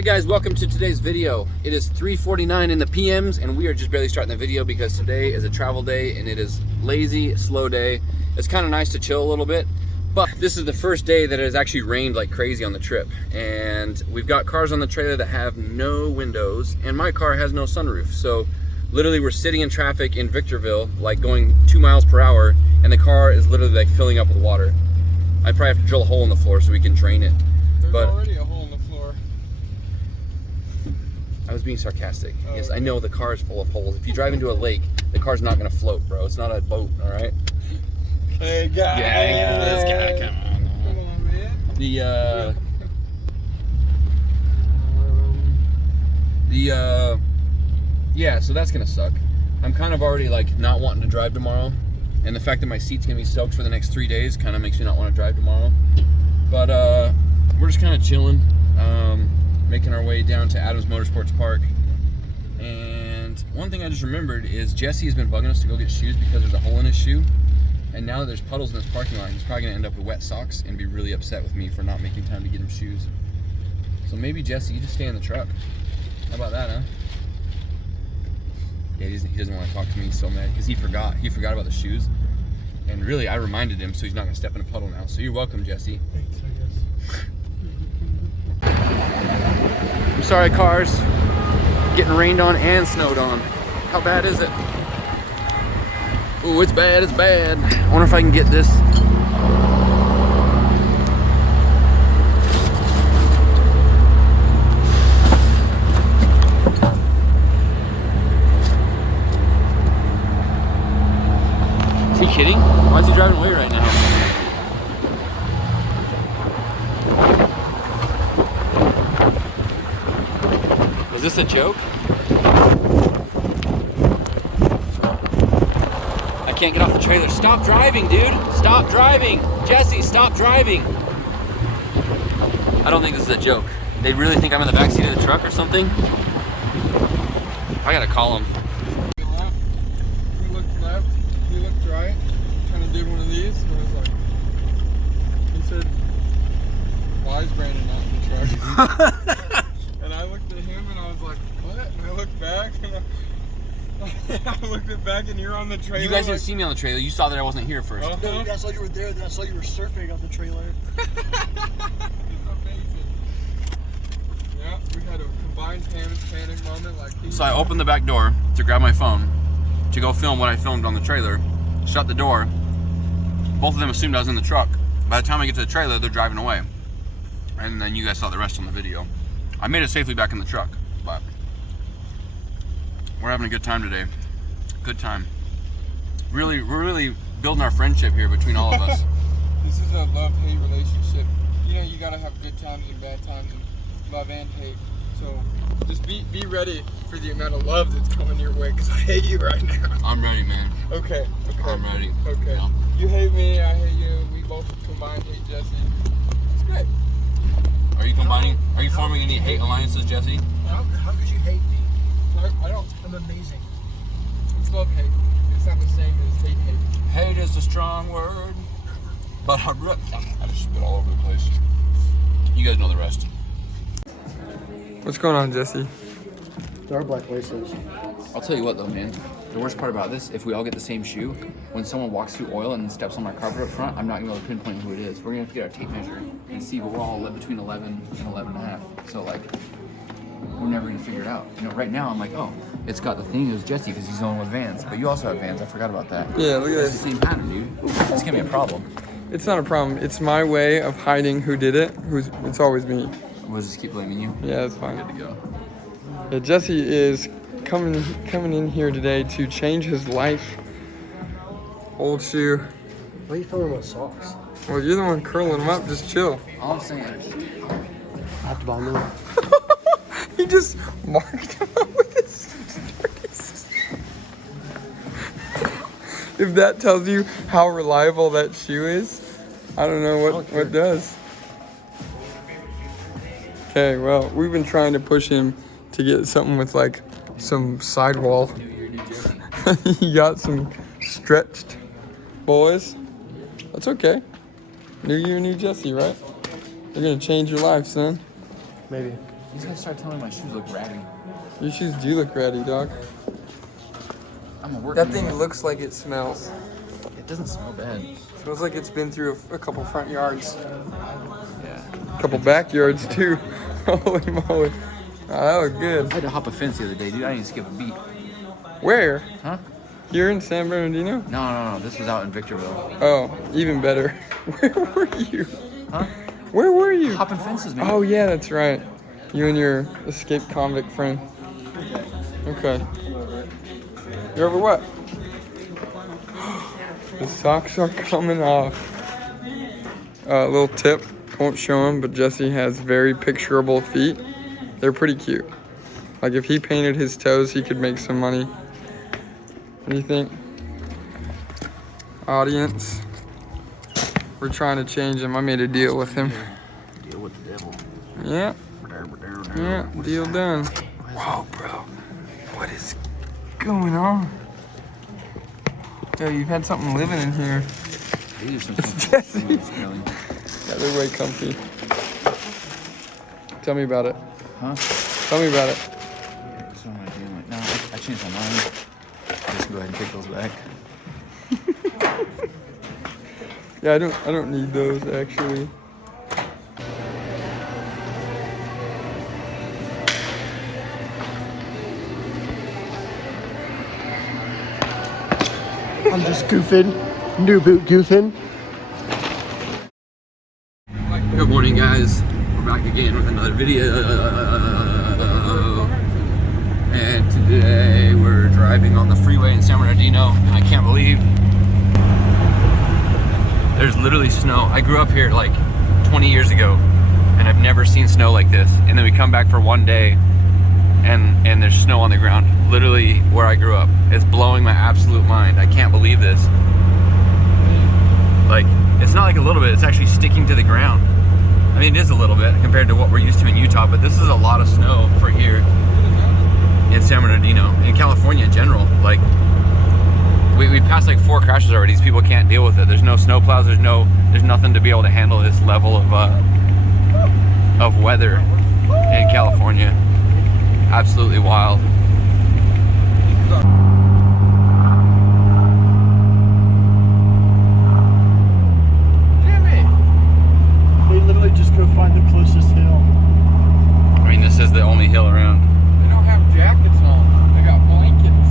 Alright guys, welcome to today's video. It is 3:49 in the PMs and we are just barely starting the video because today is a travel day and it is lazy, slow day. It's kind of nice to chill a little bit, but this is the first day that it has actually rained like crazy on the trip. And we've got cars on the trailer that have no windows and my car has no sunroof. So literally we're sitting in traffic in Victorville, like going 2 miles per hour, and the car is literally like filling up with water. I probably have to drill a hole in the floor so we can drain it. There's but already a hole in the floor. I was being sarcastic. Oh, yes, okay. I know the car is full of holes. If you drive into a lake, the car's not gonna float, bro. It's not a boat, all right? Hey, guy. Yeah, this guy, come on. Come on, man. Yeah, so that's gonna suck. I'm kind of already like not wanting to drive tomorrow. And the fact that my seat's gonna be soaked for the next 3 days kind of makes me not want to drive tomorrow. But we're just kind of chilling. Making our way down to Adams Motorsports Park. And one thing I just remembered is Jesse has been bugging us to go get shoes because there's a hole in his shoe. And now that there's puddles in his parking lot, he's probably gonna end up with wet socks and be really upset with me for not making time to get him shoes. So maybe Jesse, you just stay in the truck. How about that, huh? Yeah, he doesn't want to talk to me. He's so mad because he forgot about the shoes. And really, I reminded him, so he's not gonna step in a puddle now. So you're welcome, Jesse. Thanks, I guess. I'm sorry, cars. Getting rained on and snowed on. How bad is it? Ooh, it's bad, it's bad. I wonder if I can get this. Is he kidding? Why is he driving away right now? Was this a joke? I can't get off the trailer. Stop driving, dude. Stop driving. Jesse, stop driving. I don't think this is a joke. They really think I'm in the backseat of the truck or something? I gotta call them. We looked left, we looked right, kind of did one of these, and it was like, he said, why is Brandon not in the truck? And I looked at him and I was like, what? And I looked back and I looked at back and you're on the trailer. You guys didn't see me on the trailer. You saw that I wasn't here first. No, I saw you were there, then I saw you were surfing on the trailer. Amazing. Yeah, we had a combined panic moment. Like So I opened the back door to grab my phone to go film what I filmed on the trailer. Shut the door. Both of them assumed I was in the truck. By the time I get to the trailer, they're driving away. And then you guys saw the rest on the video. I made it safely back in the truck, but we're having a good time today. Good time. We're really building our friendship here between all of us. This is a love-hate relationship. You know, you gotta have good times and bad times, and love and hate. So just be ready for the amount of love that's coming your way, because I hate you right now. I'm ready, man. Okay. I'm ready. Okay. Yeah. You hate me, I hate you. We both combined hate Jesse. It's good. Are you forming any hate alliances, Jesse? How could you hate me? I don't. I'm amazing. It's love-hate. It's not the same as hate. Hate is a strong word, but I just spit all over the place. You guys know the rest. What's going on, Jesse? There are black laces. I'll tell you what though, man. The worst part about this, if we all get the same shoe, when someone walks through oil and steps on my carpet up front, I'm not gonna be able to pinpoint who it is. We're gonna have to get our tape measure and see, but we're all between 11 and 11 and a half. So like, we're never gonna figure it out. You know, right now I'm like, oh, it's got the thing, it was Jesse because he's going with Vans. But you also have Vans, I forgot about that. Yeah, look at It's this. the same pattern, dude. It's gonna be a problem. It's not a problem. It's my way of hiding who did it. It's always me. We'll just keep blaming you. Yeah, it's fine. Good to go. Yeah, Jesse is coming in here today to change his life. Old shoe. Why are you filming my socks? Well, you're the one curling them up. Just chill. All I'm saying, I have to buy new. He just marked them up with his stories. If that tells you how reliable that shoe is, I don't know what does. Okay, well, we've been trying to push him to get something with like some sidewall. He got some stretched boys. That's okay. New year, new Jesse, right? They're gonna change your life, son. Maybe. He's gonna start telling me my shoes look ratty. Your shoes do look ratty, dog. I'm a working That thing man. looks like it smells. It doesn't smell bad. Smells like it's been through a couple front yards. Yeah. A couple backyards too. Holy moly. Oh, that looked I good. had to hop a fence the other day, dude. I didn't skip a beat. Where? Huh? Here in San Bernardino? No. This was out in Victorville. Oh, even better. Where were you? Huh? Where were you? Hopping fences, man. Oh yeah, that's right. You and your escaped convict friend. Okay. You're over what? The socks are coming off. Little tip, won't show him, but Jesse has very picturable feet. They're pretty cute. Like if he painted his toes, he could make some money. What do you think? Audience. We're trying to change him. I made a deal with him. Deal with the devil. Yeah. Yeah, deal done. Whoa, bro. What is going on? Yo, you've had something living in here. It's Jesse. Yeah, they're way comfy. Tell me about it. Huh? Tell me about it. So what am I doing? No, I changed my mind. Just go ahead and take those back. Yeah, I don't need those actually. I'm just goofing. New boot goofing. Good morning, guys. We're back again with another video. And today we're driving on the freeway in San Bernardino, and I can't believe there's literally snow. I grew up here like 20 years ago, and I've never seen snow like this. And then we come back for one day, and there's snow on the ground, literally where I grew up. It's blowing my absolute mind. I can't believe this. Like, it's not like a little bit, it's actually sticking to the ground. I mean, it is a little bit compared to what we're used to in Utah, but this is a lot of snow for here in San Bernardino, in California in general. Like, we've passed like 4 crashes already. These people can't deal with it. There's no snow plows, there's nothing to be able to handle this level of weather in California. Absolutely wild. We literally just go find the closest hill. I mean, this is the only hill around. They don't have jackets on. They got blankets.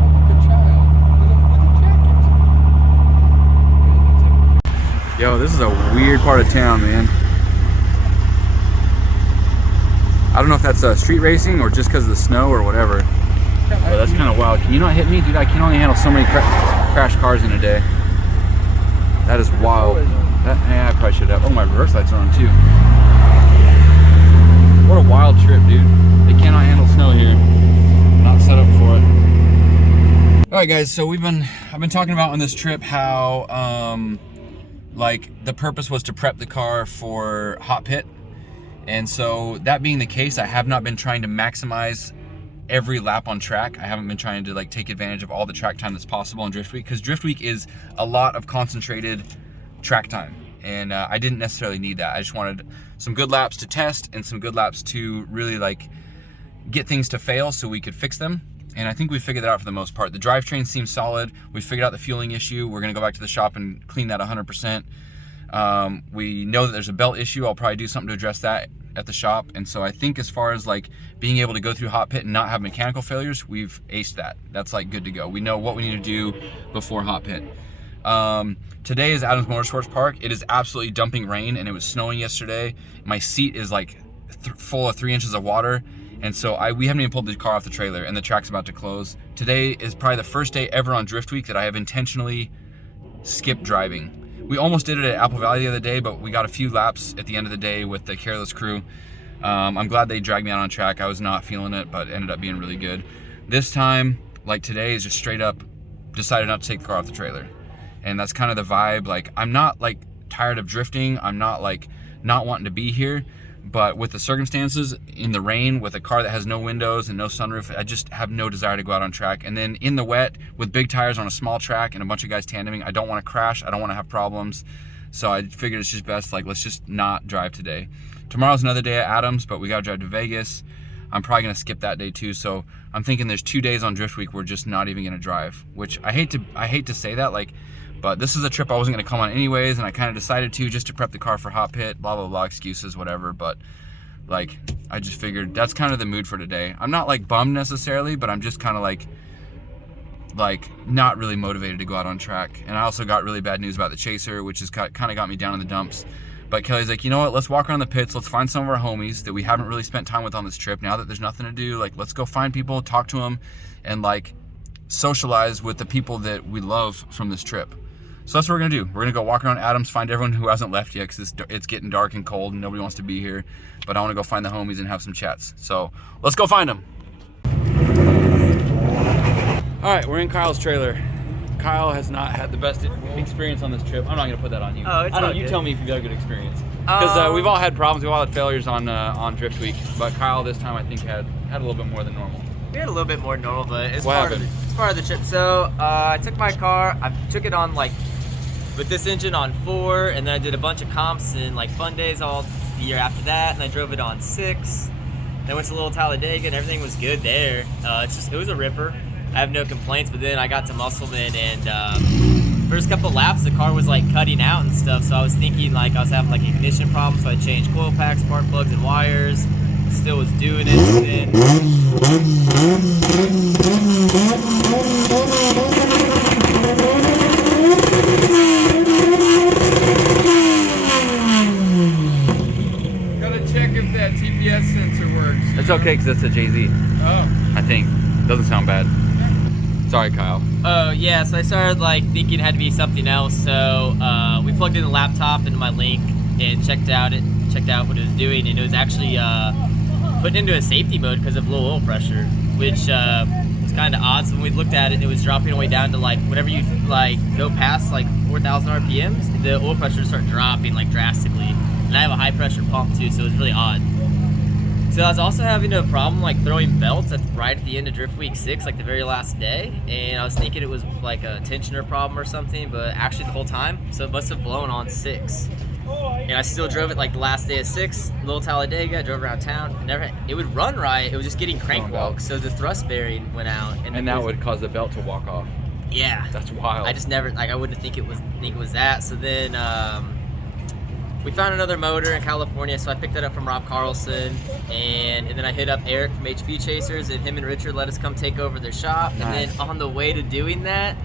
Oh, look at child. With a jacket. Yo, this is a weird part of town, man. I don't know if that's street racing or just because of the snow or whatever. But that's kind of wild. Can you not hit me? Dude, I can only handle so many crash cars in a day. That is wild. Yeah, I probably should have. Oh, my reverse lights are on too. What a wild trip, dude. They cannot handle snow here. Not set up for it. All right, guys. So I've been talking about on this trip how like the purpose was to prep the car for hot pit. And so that being the case, I have not been trying to maximize every lap on track. I haven't been trying to like take advantage of all the track time that's possible on Drift Week, because Drift Week is a lot of concentrated track time. And I didn't necessarily need that. I just wanted some good laps to test and some good laps to really like get things to fail so we could fix them. And I think we figured that out for the most part. The drivetrain seems solid. We figured out the fueling issue. We're gonna go back to the shop and clean that 100%. We know that there's a belt issue. I'll probably do something to address that at the shop. And so I think as far as like being able to go through hot pit and not have mechanical failures, we've aced that. That's like good to go. We know what we need to do before hot pit. Today is Adams Motorsports Park. It is absolutely dumping rain, and it was snowing yesterday. My seat is like full of 3 inches of water. And so we haven't even pulled the car off the trailer, and the track's about to close. Today is probably the first day ever on Drift Week that I have intentionally skipped driving. We almost did it at Apple Valley the other day, but we got a few laps at the end of the day with the careless crew. I'm glad they dragged me out on track. I was not feeling it, but it ended up being really good. This time, like today, is just straight up decided not to take the car off the trailer. And that's kind of the vibe. Like, I'm not like tired of drifting. I'm not like not wanting to be here. But with the circumstances, in the rain, with a car that has no windows and no sunroof, I just have no desire to go out on track. And then in the wet, with big tires on a small track and a bunch of guys tandeming, I don't want to crash. I don't want to have problems. So I figured it's just best, like, let's just not drive today. Tomorrow's another day at Adams, but we gotta drive to Vegas. I'm probably gonna skip that day too. So I'm thinking there's 2 days on Drift Week we're just not even gonna drive, which I hate to say that, like, but this is a trip I wasn't gonna come on anyways, and I kind of decided to just to prep the car for hot pit, blah, blah, blah, excuses, whatever. But like, I just figured that's kind of the mood for today. I'm not like bummed necessarily, but I'm just kind of like not really motivated to go out on track. And I also got really bad news about the Chaser, which has kind of got me down in the dumps. But Kelly's like, you know what, let's walk around the pits, let's find some of our homies that we haven't really spent time with on this trip. Now that there's nothing to do, like, let's go find people, talk to them, and like socialize with the people that we love from this trip. So that's what we're gonna do. We're gonna go walk around Adams, find everyone who hasn't left yet, because it's getting dark and cold and nobody wants to be here. But I wanna go find the homies and have some chats. So let's go find them. All right, we're in Kyle's trailer. Kyle has not had the best experience on this trip. I'm not gonna put that on you. Oh, it's I don't. all You good. tell me if you've got a good experience. Because we've all had problems. We've all had failures on Drift Week. But Kyle this time I think had a little bit more than normal. We had a little bit more normal, but it's What part happened? of the trip. So I took my car. I took it on like with this engine on 4, and then I did a bunch of comps and like fun days all the year after that, and I drove it on 6. Then went to Little Talladega, and everything was good there. It was a ripper. I have no complaints. But then I got to Musselman, and first couple laps the car was like cutting out and stuff. So I was thinking like I was having like ignition problems. So I changed coil packs, spark plugs, and wires. Still was doing it. And Gotta check if that TPS sensor works. It's okay because it's a Jay-Z. Oh. I think. Doesn't sound bad. Sorry, Kyle. oh yeah, so I started like thinking it had to be something else. So we plugged in the laptop into my Link and checked out what it was doing, and it was actually putting into a safety mode because of low oil pressure, which was kind of odd. So when we looked at it, it was dropping away down to like whenever you like go past like 4,000 RPMs, the oil pressure started dropping like drastically. And I have a high pressure pump too, so it was really odd. So I was also having a problem like throwing belts right at the end of Drift Week 6, like the very last day, and I was thinking it was like a tensioner problem or something, but actually the whole time, so it must have blown on 6. And I still drove it like the last day of 6, Little Talladega, I drove around town, it would run right, it was just getting crank walk, so the thrust bearing went out. And that would cause the belt to walk off. Yeah. That's wild. I just never, like I wouldn't think it was that, so then we found another motor in California, so I picked that up from Rob Carlson, and then I hit up Eric from HB Chasers, and him and Richard let us come take over their shop. Nice. And then on the way to doing that,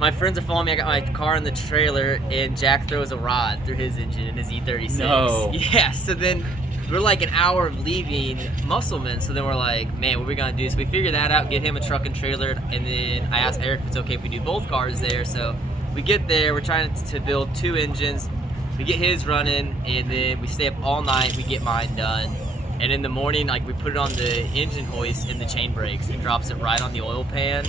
my friends are following me. I got my car in the trailer, and Jack throws a rod through his engine in his E36. No. Yeah, so then we're like an hour of leaving Musselman, so then we're like, man, what are we gonna do? So we figured that out, get him a truck and trailer, and then I asked Eric if it's okay if we do both cars there. So we get there, we're trying to build 2 engines. We get his running, and then we stay up all night. We get mine done, and in the morning, like we put it on the engine hoist, and the chain breaks and drops it right on the oil pan.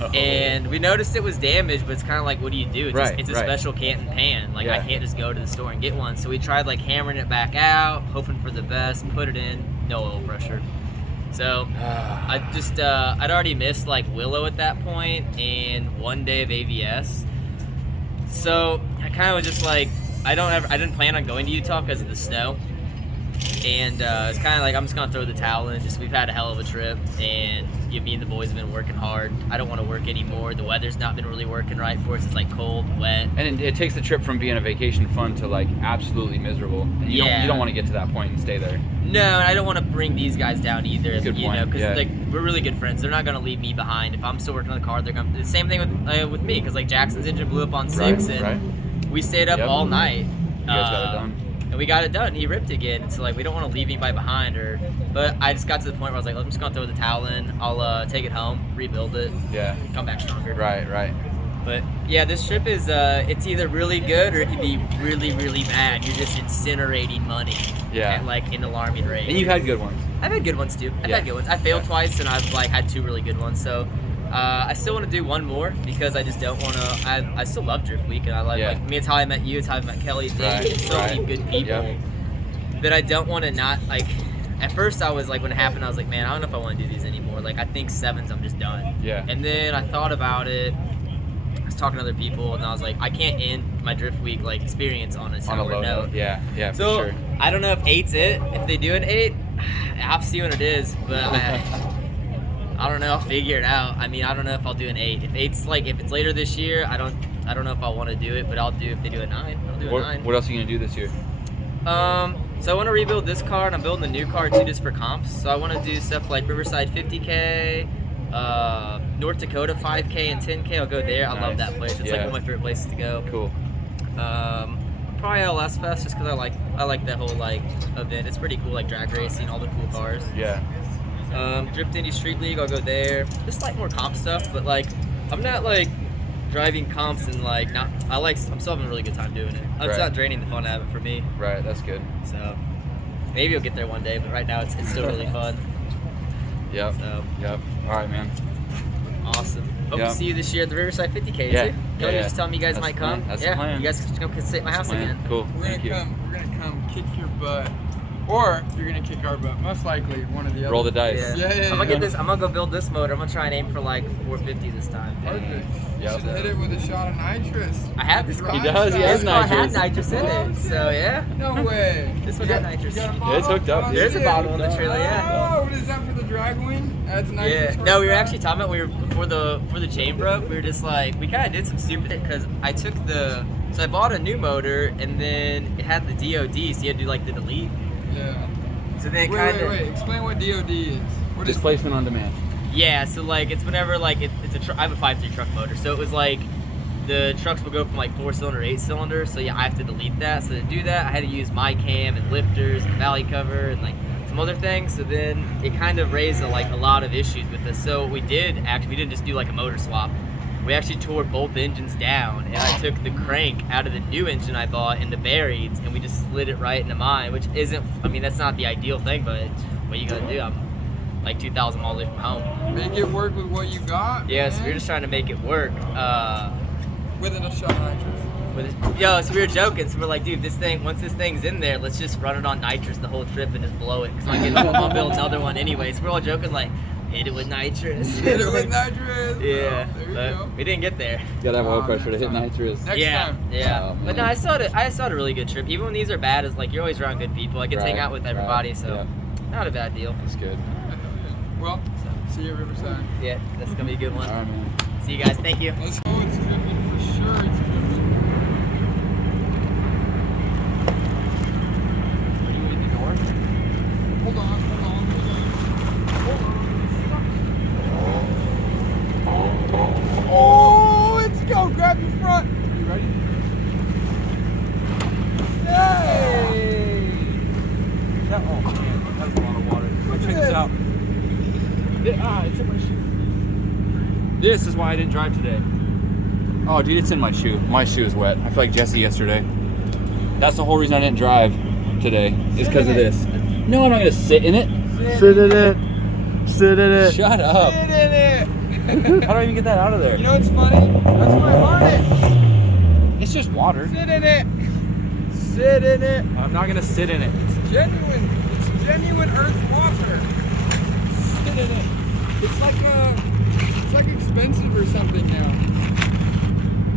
No. And we noticed it was damaged, but it's kind of like, what do you do? It's a special Canton pan. Like I can't just go to the store and get one. So we tried like hammering it back out, hoping for the best. Put it in, no oil pressure. So I just I'd already missed like Willow at that point, and 1 day of AVS. So I kind of was just like, I didn't plan on going to Utah because of the snow, and it's kind of like I'm just gonna throw the towel in. We've had a hell of a trip, and me and the boys have been working hard. I don't want to work anymore. The weather's not been really working right for us. It's like cold, wet, and it takes the trip from being a vacation fun to like absolutely miserable. And you don't want to get to that point and stay there. No, and I don't want to bring these guys down either. Good point. Because like we're really good friends. They're not gonna leave me behind. If I'm still working on the car, they're gonna. The same thing with me, because like Jackson's engine blew up on 6, and we stayed up all night. You guys got it done. And we got it done. He ripped again. And so like we don't want to leave anybody behind, but I just got to the point where I was like, I'm just gonna throw the towel in. I'll take it home, rebuild it, come back stronger. Right. But yeah, this trip is it's either really good or it can be really, really bad. You're just incinerating money. At like an alarming rate. And you've had good ones. I've had good ones too. I've had good ones. I failed twice, and I've like had 2 really good ones. So I still want to do one more because I just don't want to. I still love Drift Week, and I like it's how I met you. It's how I met Kelly. There's so many good people that I don't want to not like. At first, I was like, when it happened, I was like, man, I don't know if I want to do these anymore. Like, I think 7s, I'm just done. Yeah. And then I thought about it. I was talking to other people, and I was like, I can't end my drift week like experience on a low note. Yeah, for So sure. I don't know if 8's it. If they do an 8, I have to see what it is, but I don't know. I'll figure it out. I mean, I don't know if I'll do an 8. If 8's like, if it's later this year, I don't know if I want to do it, but I'll do if they do a 9. I'll do a 9. What else are you gonna do this year? So I want to rebuild this car, and I'm building a new car too, just for comps. So I want to do stuff like Riverside 50K, North Dakota 5K and 10K. I'll go there. I love that place. It's like one of my favorite places to go. Cool. Probably LS Fest, just because I like that whole like event. It's pretty cool, like drag racing, all the cool cars. Yeah. Drift Indy Street League, I'll go there. Just like more comp stuff, but like I'm not like driving comps and like not. I'm still having a really good time doing it. It's not draining the fun out of it for me. Right, that's good. So maybe you'll get there one day, but right now it's still really fun. Yep. So Yep. All right, man. awesome. Hope Yep. to see you this year at the Riverside 50K. Yeah. Too. Kelly Yeah. just telling me you guys That's might the come. plan. That's the yeah. plan. You guys can come sit at my house again. Cool. We're Thank you. gonna come kick your butt, or you're gonna kick our butt. Most likely one of the other. Roll the dice. Yeah. Yeah. I'm gonna get this. I'm gonna go build this motor. I'm gonna try and aim for like 450 this time. Perfect. Yeah. You should hit it with a shot of nitrous. I have this car. He does, he has This car had nitrous. nitrous in it. So yeah. No way. This one had nitrous. You got a Yeah, bottle? it's hooked up. There's a Yeah. bottle in the trailer. Yeah. Oh, what is that for the drag wing? Adds nitrous. Yeah. No, we were actually talking about before the chain broke. We were just like we kind of did some stupid because I took so I bought a new motor and then it had the DOD, so you had to do like the delete. Yeah. So then it Wait, kind of wait. Explain what DOD is. What is? Displacement on demand. yeah. So like it's whenever like it's I have a 5.3 truck motor, so it was like the trucks will go from like 4-cylinder to 8-cylinder. So yeah, I have to delete that. So to do that, I had to use my cam and lifters and valley cover and like some other things. So then it kind of raised a lot of issues with this. So we didn't just do like a motor swap. We actually tore both engines down, and I took the crank out of the new engine I bought and the bearings, and we just slid it right into mine, which isn't, I mean, that's not the ideal thing, but what you gotta do? I'm like 2,000 miles away from home. Make it work with what you got. Yeah, so man. we were just trying to make it work. With a shot of nitrous. So we were joking, so we're like, dude, once this thing's in there, let's just run it on nitrous the whole trip and just blow it, because I'm gonna build another one anyway. So we're all joking like, hit it with nitrous. Hit it with nitrous. Yeah, Oh, there you but go. we didn't get there. You gotta have oil Oh, pressure to next hit time. nitrous. Next yeah, time. yeah. Oh, But no, man. I still had a really good trip. Even when these are bad, it's like you're always around good people. I get to hang Right, out with everybody, right, so yeah. not a bad deal. That's good. Well, see you at Riverside. Yeah, that's gonna be a good one. All right, man. See you guys. Thank you. Let's go. It's dripping for sure. It's dripping. Are you in the door? Hold on. Oh, let's go. Grab your front. You ready? Yay! That's a lot of water. Look at this. out. It's in my shoe. This is why I didn't drive today. Oh, dude, it's in my shoe. My shoe is wet. I feel like Jesse yesterday. That's the whole reason I didn't drive today. Is because of this. No, I'm not gonna sit in it. Sit in it. Sit in it. Shut up. Sit in it. How do I even get that out of there? You know what's funny? That's my harness. It's just water. Sit in it. Sit in it. I'm not gonna sit in it. It's genuine. It's genuine earth water. Sit in it. It's like expensive or something now.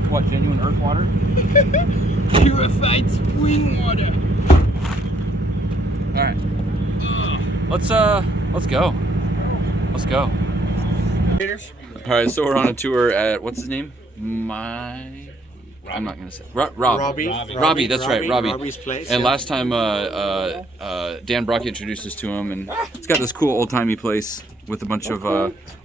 What, genuine earth water? Purified spring water. All right. Let's go. Let's go. All right, so we're on a tour at what's his name? I'm not gonna say Rob. Robbie. Robbie, that's right, Robbie. Robbie's place. And yeah. last time, Dan Brock introduced us to him, and it's got this cool old-timey place with a bunch of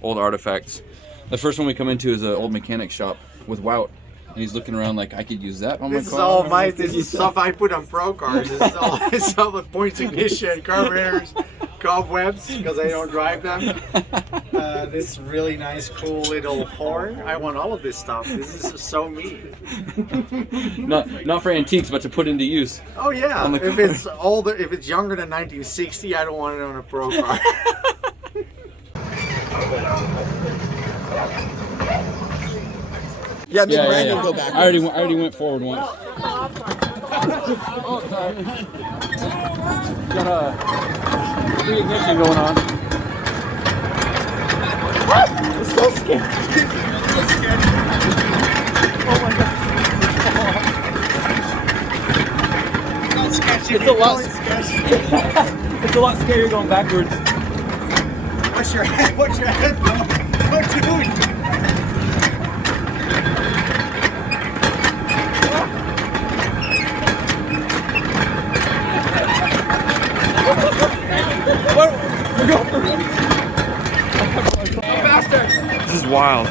old artifacts. The first one we come into is an old mechanic shop with Wout, and he's looking around like, I could use that on my This is car. all my. This is stuff I put on pro cars. It's all with points ignition, carburetors, cobwebs because I don't drive them. This really nice, cool little horn. I want all of this stuff. This is so me. Not for antiques, but to put into use. Oh yeah. On the If car. it's older, if it's younger than 1960, I don't want it on a pro car. Yeah, me and Brandon yeah. go back. I already went forward once. Got a free ignition going on. It's so scary. It's a lot. It's a lot scarier going backwards. What's your head? What's your head? What you doing? This is wild.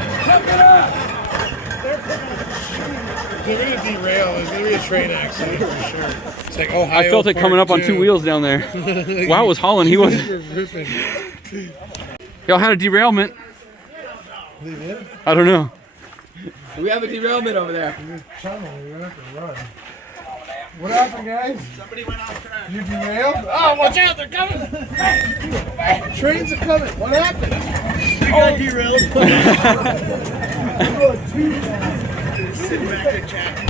We're gonna derail. There's gonna be a train accident for sure. It's like Ohio. I felt it coming up on 2 wheels down there. Wow, it was hauling. He was. Y'all had a derailment. They did? I don't know. We have a derailment over there. Tunnel, you're gonna have to run. What happened, guys? Somebody went off track. You derailed? Oh, watch out! They're coming! Trains are coming. What happened? We got derailed. Sitting back there chatting.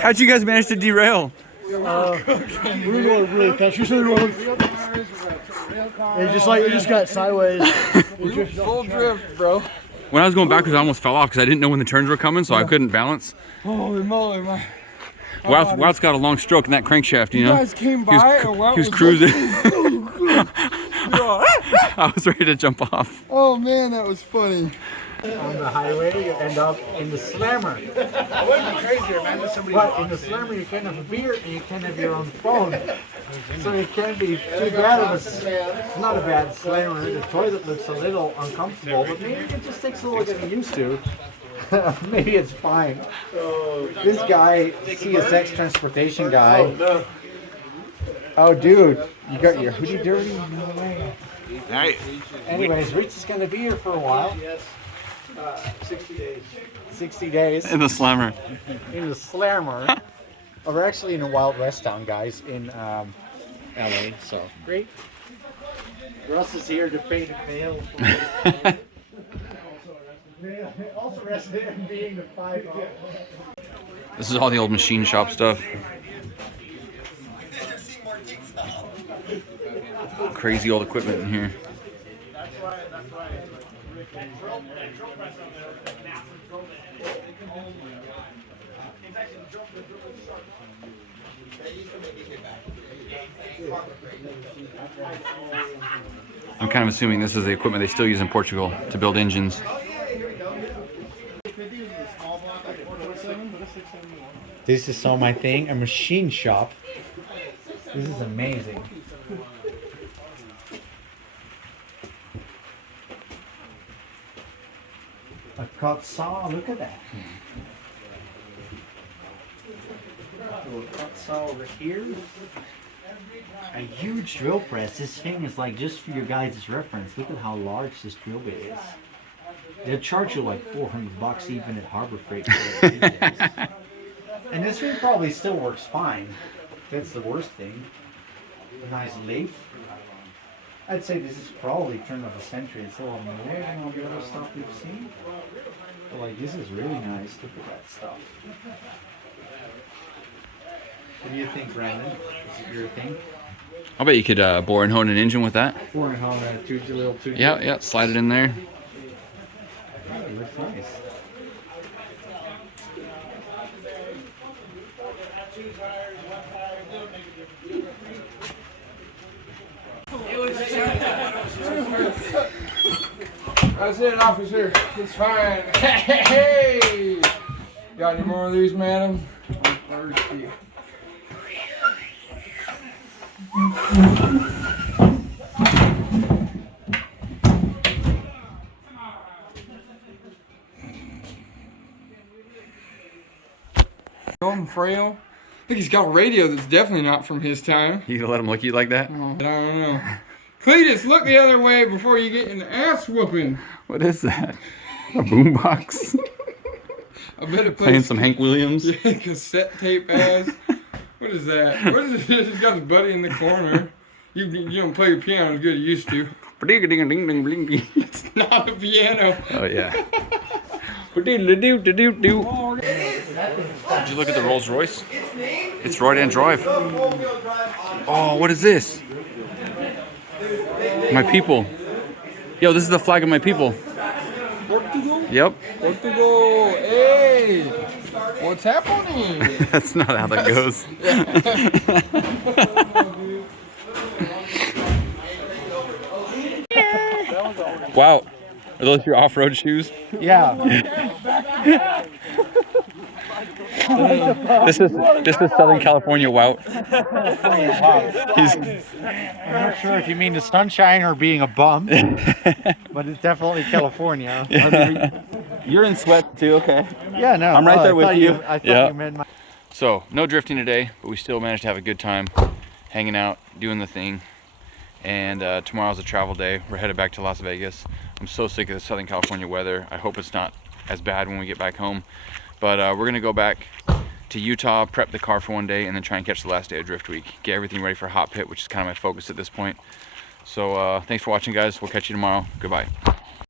How'd you guys manage to derail? We were going really fast. Usually we it just got sideways. Full drift, bro. When I was going backwards, I almost fell off because I didn't know when the turns were coming, so I couldn't balance. Holy moly, man. Wout's got a long stroke in that crankshaft, you know? You guys came by, or what? He was cruising. I was ready to jump off. Oh man, that was funny. On the highway, you end up in the slammer. I wouldn't be crazier, man. But in the slammer, you can't have a beer and you can't have your own phone. So it can't be too bad of a. It's not a bad slammer. The toilet looks a little uncomfortable, but maybe it just takes a little getting used to. Maybe it's fine. This guy, CSX transportation guy. Oh, dude, you got your hoodie dirty? No way. Alright. Anyways, Rich is going to be here for a while. 60 days. 60 days. In the slammer. In the slammer. Oh, we're actually in a Wild West town, guys, in LA, so great. Russ is here to pay the bill. Also rested in being the 5. This is all the old machine shop stuff. Crazy old equipment in here. I'm kind of assuming this is the equipment they still use in Portugal to build engines. This is so my thing, a machine shop. This is amazing. A cut saw, look at that. A little cut saw over here. A huge drill press. This thing is like, just for your guys' reference, look at how large this drill bit is. They'll charge you like $400 even at Harbor Freight. And this thing probably still works fine. That's the worst thing. A nice lathe. I'd say this is probably turn of the century. It's a little more than all the other stuff we've seen. But like, this is really nice. Look at that stuff. What do you think, Brandon? Is it your thing? I bet you could bore and hone an engine with that. Bore and hone a little 2G. Yeah, slide it in there. Yeah, it looks nice. That's it, officer. It's fine. Hey! Got any more of these, madam? I'm thirsty. Old and frail. I think he's got a radio that's definitely not from his time. You gonna let him look at you like that? Oh, I don't know. Cletus, look the other way before you get an ass whooping. What is that? A boombox? I bet it plays Playing some Hank Williams? Yeah, cassette tape ass. What is that? What is it? He's got his buddy in the corner. You don't play your piano as good as you used to. It's not a piano. Oh yeah. Did you look at the Rolls Royce? It's right-hand drive. Oh, what is this? My people. Yo, this is the flag of my people. Portugal? Yep. Portugal. Hey, what's happening? That's not how that goes. Wow. Are those your off-road shoes? Yeah. This is Southern California Wout. I'm not sure if you mean the sunshine or being a bum, but it's definitely California. You're in sweat too, okay. Yeah, no. I'm right there with you. I thought Yeah. you meant my. So, no drifting today, but we still managed to have a good time hanging out, doing the thing. And tomorrow's a travel day. We're headed back to Las Vegas. I'm so sick of the Southern California weather. I hope it's not as bad when we get back home. But we're gonna go back to Utah, prep the car for one day, and then try and catch the last day of Drift Week. Get everything ready for Hot Pit, which is kind of my focus at this point. So thanks for watching, guys. We'll catch you tomorrow. Goodbye.